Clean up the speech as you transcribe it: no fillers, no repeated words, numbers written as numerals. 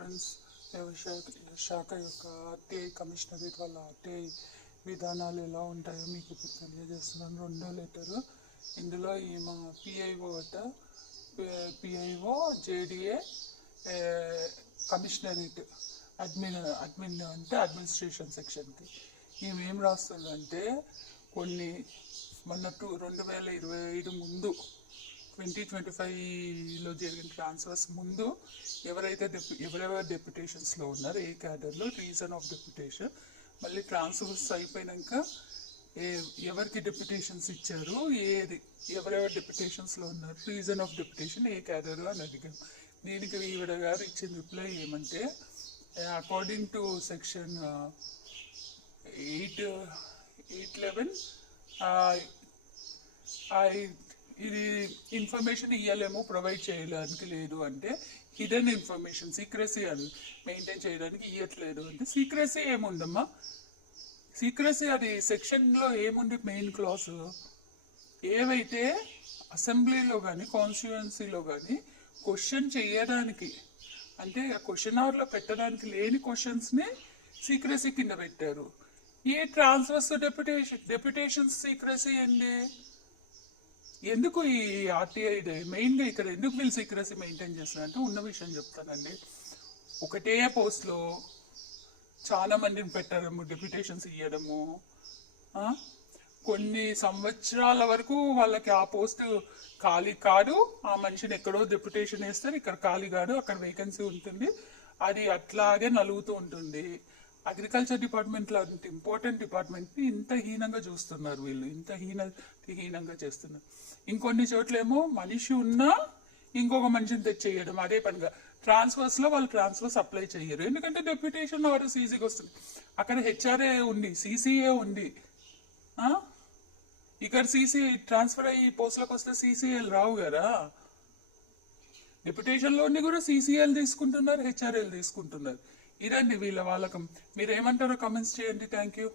Friends, శాఖ యొక్క RTI commissionerate వాళ్ళ ఆర్టీఐ విధానాలు ఎలా ఉంటాయో మీకు ఇప్పుడు తెలియజేస్తున్నాను. రెండో లెటరు ఇందులో ఈ మా పిఐఓ జేడిఏ కమిషనరేట్ అడ్మిన్ అంటే అడ్మినిస్ట్రేషన్ సెక్షన్కి ఏం రాస్తుందంటే కొన్ని మొన్న 2025 ముందు 2025లో జరిగిన ట్రాన్స్ఫర్స్ ముందు ఎవరెవరు డెప్యుటేషన్స్లో ఉన్నారు, ఏ క్యాడర్లో, రీజన్ ఆఫ్ డెప్యుటేషన్, మళ్ళీ ట్రాన్స్ఫర్స్ అయిపోయినాక ఎవరికి డెప్యుటేషన్స్ ఇచ్చారు, ఎవరెవరు డెప్యుటేషన్స్లో ఉన్నారు, reason of deputation A cadre అని అడిగాం. దీనికి ఈవిడ గారు ఇచ్చిన రిప్లై ఏమంటే, అకార్డింగ్ టు సెక్షన్ 811 ఇది ఇన్ఫర్మేషన్ ఇవ్వలేము, ప్రొవైడ్ చేయడానికి లేదు అంటే, హిడెన్ ఇన్ఫర్మేషన్ సీక్రెసీ అని మెయింటైన్ చేయడానికి ఇవ్వట్లేదు అంటే, సీక్రెసీ ఏముందమ్మా? సీక్రెసీ అది సెక్షన్లో ఏముంది? మెయిన్ క్లాస్ ఏవైతే అసెంబ్లీలో కానీ కాన్స్టిట్యుయెన్సీలో కానీ క్వశ్చన్ చేయడానికి అంటే క్వశ్చన్ అవర్లో పెట్టడానికి లేని క్వశ్చన్స్ని సీక్రెసీ కింద పెట్టారు. ఈ ట్రాన్స్ఫర్స్ డెప్యుటేషన్స్ సీక్రెసీ ఏంది? ఎందుకు ఈ ఆర్టీఐ మెయిన్గా ఇక్కడ ఎందుకు వీళ్ళు సీక్రెసీ మెయింటైన్ చేస్తున్నారంటే, ఉన్న విషయం చెప్తానండి. ఒకటే పోస్ట్లో చాలా మందిని పెట్టడము, డెప్యుటేషన్స్ ఇవ్వడము, కొన్ని సంవత్సరాల వరకు వాళ్ళకి ఆ పోస్ట్ ఖాళీ కాదు, ఆ మనిషిని ఎక్కడో డెప్యుటేషన్ వేస్తారు, ఇక్కడ ఖాళీ కాదు, అక్కడ వేకెన్సీ ఉంటుంది, అది అట్లాగే నలుగుతూ ఉంటుంది. అగ్రికల్చర్ డిపార్ట్మెంట్లో అంత ఇంపార్టెంట్ డిపార్ట్మెంట్ని ఇంత హీనంగా చూస్తున్నారు వీళ్ళు, ఇంత హీనంగా చేస్తున్నారు. ఇంకొన్ని చోట్లేమో మనిషి ఉన్నా ఇంకొక మనిషిని తెచ్చేయడం, అదే పనిగా. ట్రాన్స్ఫర్స్లో వాళ్ళు ట్రాన్స్ఫర్స్ అప్లై చేయరు, ఎందుకంటే డెప్యుటేషన్ ఆర్డర్స్ ఈజీగా వస్తుంది. అక్కడ హెచ్ఆర్ఏ ఉంది, సిసిఏ ఉంది. ఇక్కడ ట్రాన్స్ఫర్ అయ్యి పోస్టులకు వస్తే సిసిఎల్ రావు కదా. డెప్యుటేషన్లో ఉండి కూడా సిసిఎల్ తీసుకుంటున్నారు, హెచ్ఆర్ఏలు తీసుకుంటున్నారు. ఇదండి వీళ్ళ వాళ్ళకం. మీరు ఏమంటారో కామెంట్స్ చేయండి. Thank you.